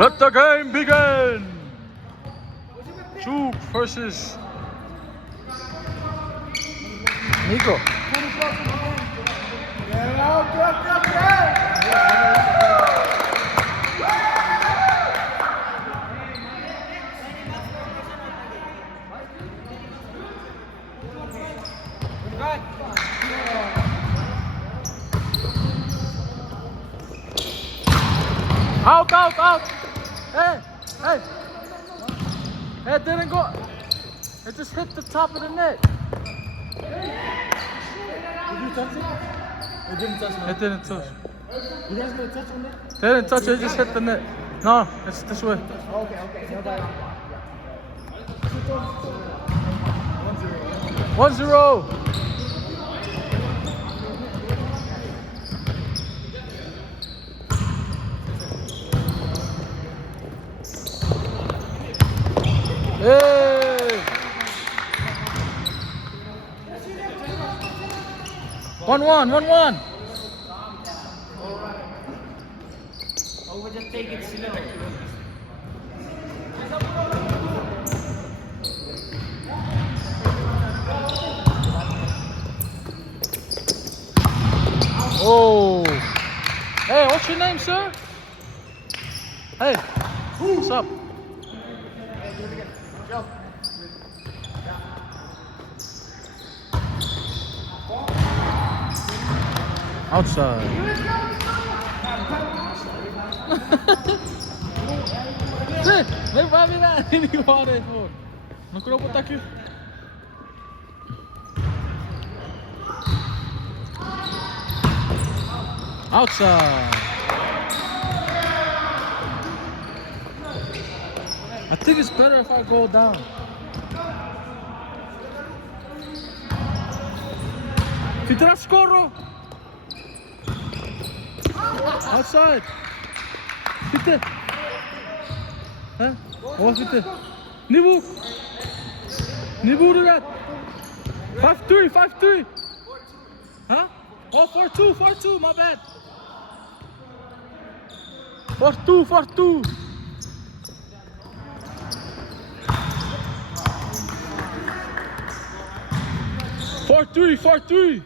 Let the game begin! Juke versus Nico. Out, out, out! Hey, hey! Hey, it didn't go. It just hit the top of the net. Did you touch it? It didn't touch it. It didn't touch. You guys gonna touch on it? They didn't touch it, it just hit the net. No, it's this way. Okay. No doubt. 1-0. Hey! 1-1. Oh, we'll just take it slow. Oh! Hey, what's your name, sir? Hey, what's up? Outside. Zé, nem vai virar igual aí, pô. Não quero botar aqui. Outside. I think it's better if I go down. Fitra scorro. Outside. Fitte. Huh? What fitte? Nibu. Nibu do that. 5-3. Huh? Oh, 4-2. My bad. 4-2. 4-3.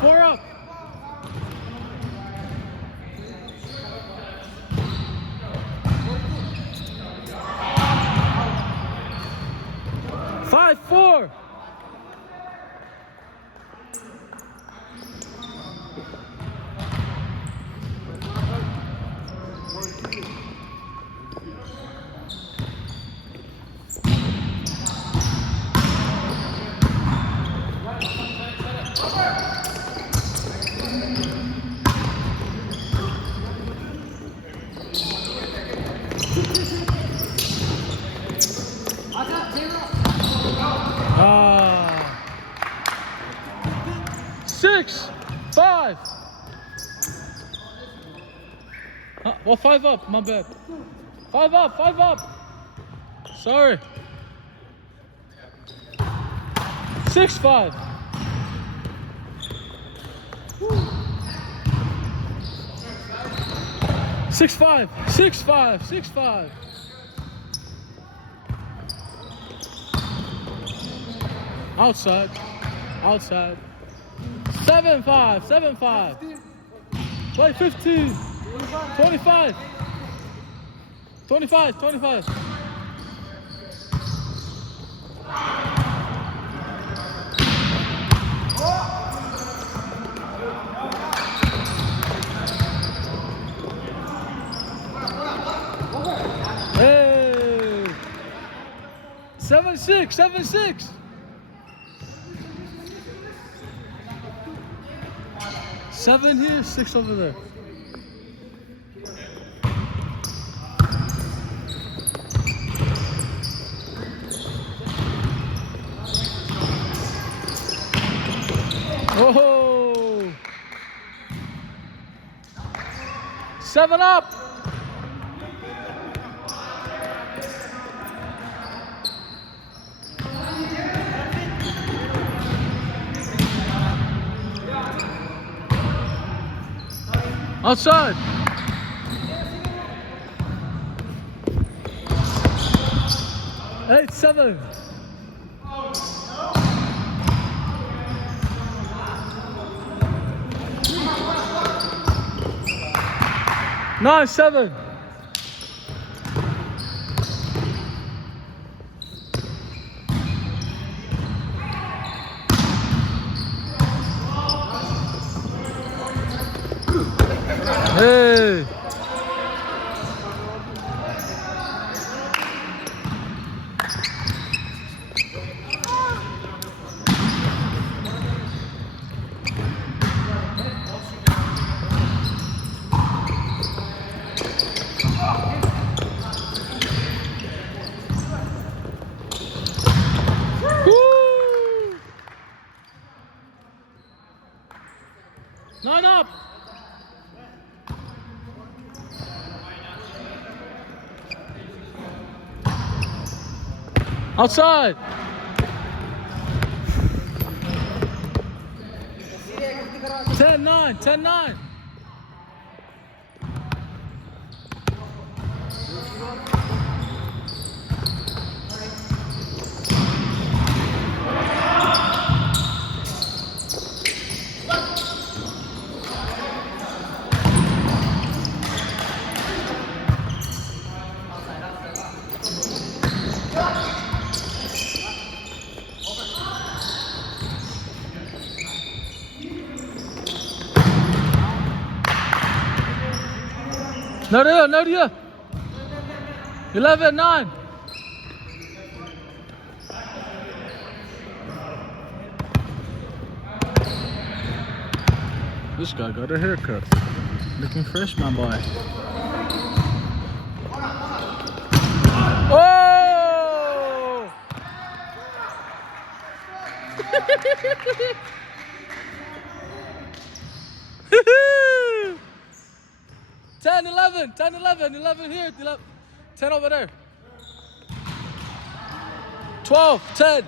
Four up. Five, 4. Six, 5. Well, 5 up, my bad. 5 up. Sorry. 6-5. Six five. Outside. 7-5. Play 15. 25. Hey. 7-6. 7 here, 6 over there. Oh! 7 up! Outside. Eight, 7. Nine, 7. Hey. Woo! 9 up. Outside. Ten, 9, 10, 9. No deal, no deal. 11, 9. This guy got a haircut. Looking fresh, my boy. Oh! 10, 11, 10, 11, 11 here, 11, 10 over there. 12, 10.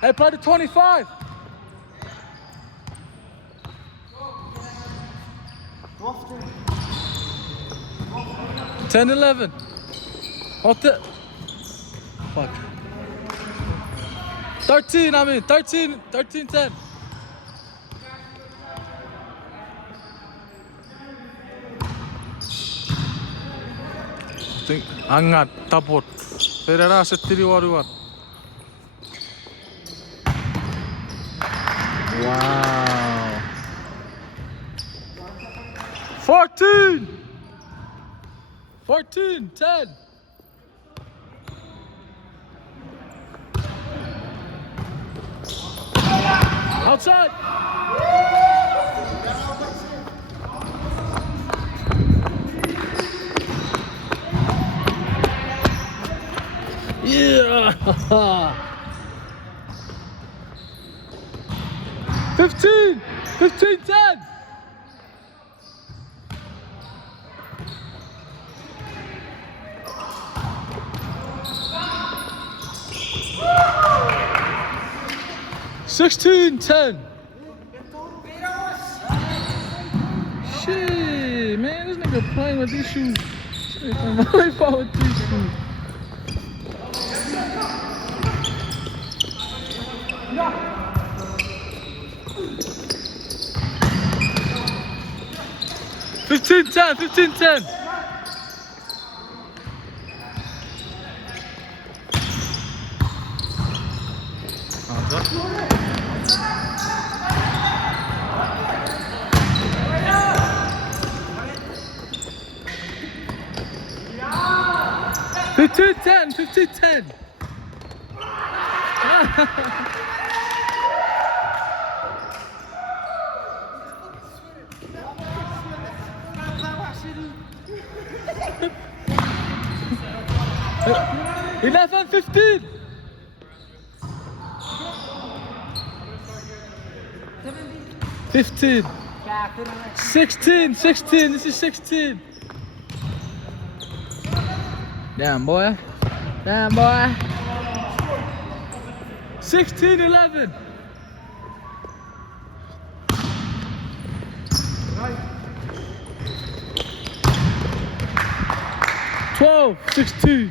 Hey, play the 25. 10, 11. What the? Fuck. 13, I mean, 13, 13, 10. Angat, tapot. Perera setiri waruat. Wow. 14. 14, 10. Outside. Yeah. 15, 15, 10. Sixteen, 10. Shit, man, this nigga playing with these shoes. Shit, I'm volleyball with these shoes. Fifteen, 10, 15, 10. Fifteen, 10, 15, 10. Eleven, 15. 15. 16, 16. This is 16. Damn, boy. Damn, boy. 16, 11. 12-16.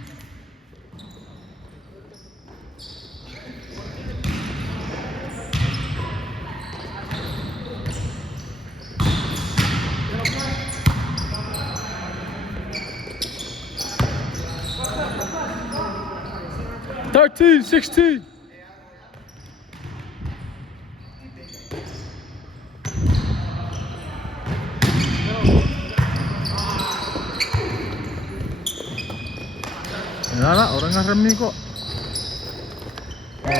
Thirteen, 16. Wala, orang ngaremi kok. Oh.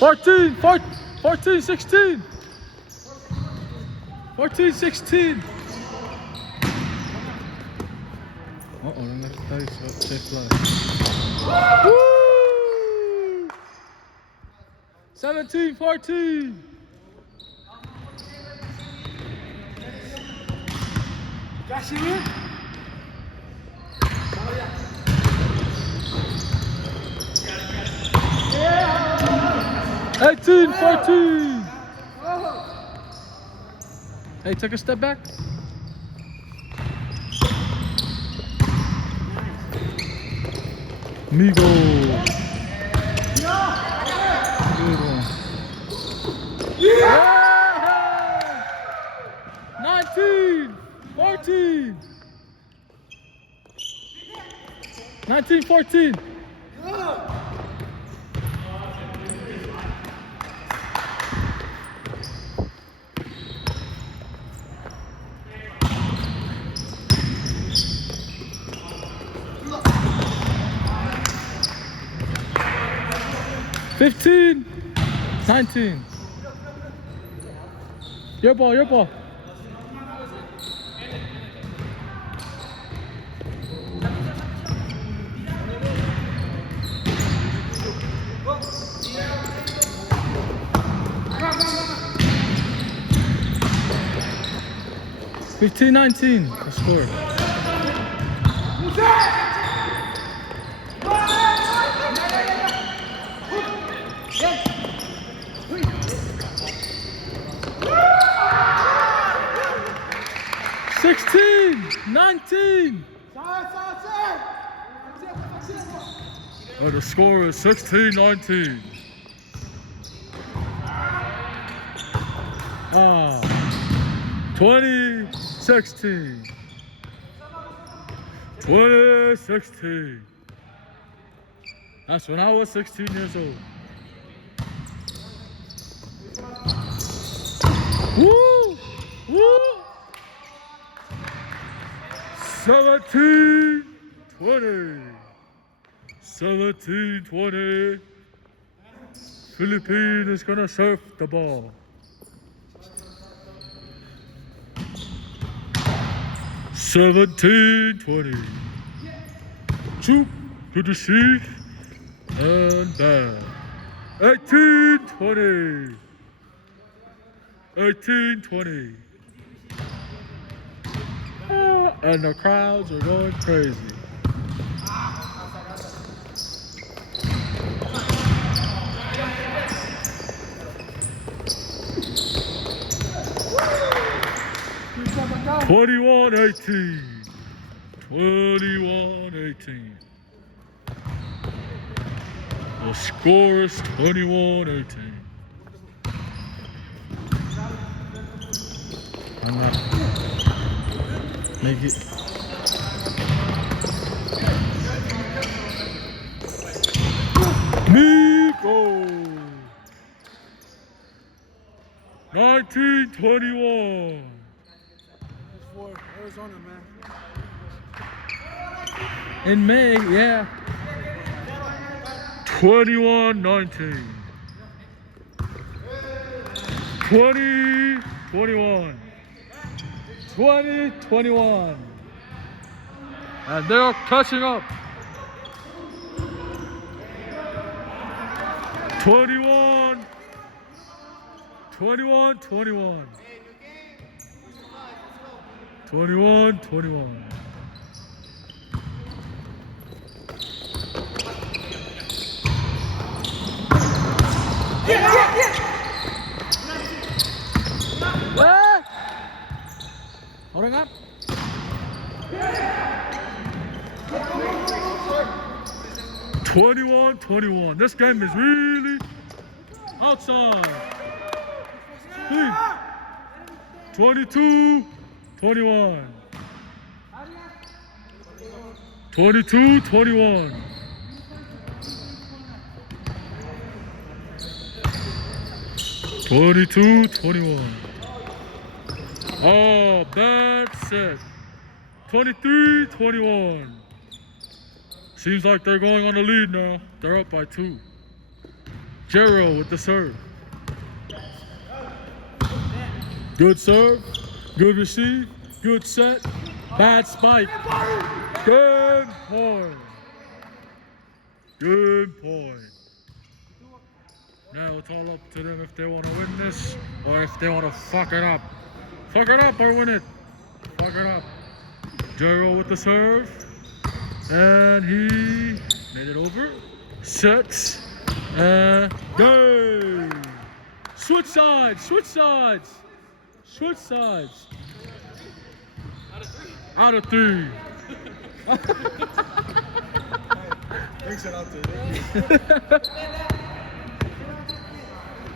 14, 16. 14, 16. Oh, orang ngerti safe line. Woo! 17, 14. Kasih win. 18, 14. Hey, take a step back. Migo. Good one. Yeah! 19, 14. 19, 14. $15, 19. Your ball, your ball. $15-19, the score. $16-19. Oh, the score is 16-19. Ah, 2016. 2016. That's when I was 16 years old. Woo! Woo! 17-20. 17-20. Philippines is gonna surf the ball. 17-20. Troop to the seat and back. 18-20. 18-20. And the crowds are going crazy. Go. 21-18. 21-18. The score is 21-18. I'm not. Make it. Nico. 19-21. For Arizona, man. In May, yeah. 21-19. 20-21. 20-21. And they're catching up. 21-21. 21-21. Holding up. (21-21). This game is really outside. Clean. 22-21. 22-21. Oh, bad set. 23-21. Seems like they're going on the lead now. They're up by 2. Jero with the serve. Good serve. Good receive. Good set. Bad spike. Good point. Good point. Now it's all up to them if they want to win this or if they want to fuck it up. Fuck it up or win it. Fuck it up. Jero with the serve. And he made it over. Sets. And game. Switch sides. Switch sides. Switch sides. Out of 3. Big shout out to you.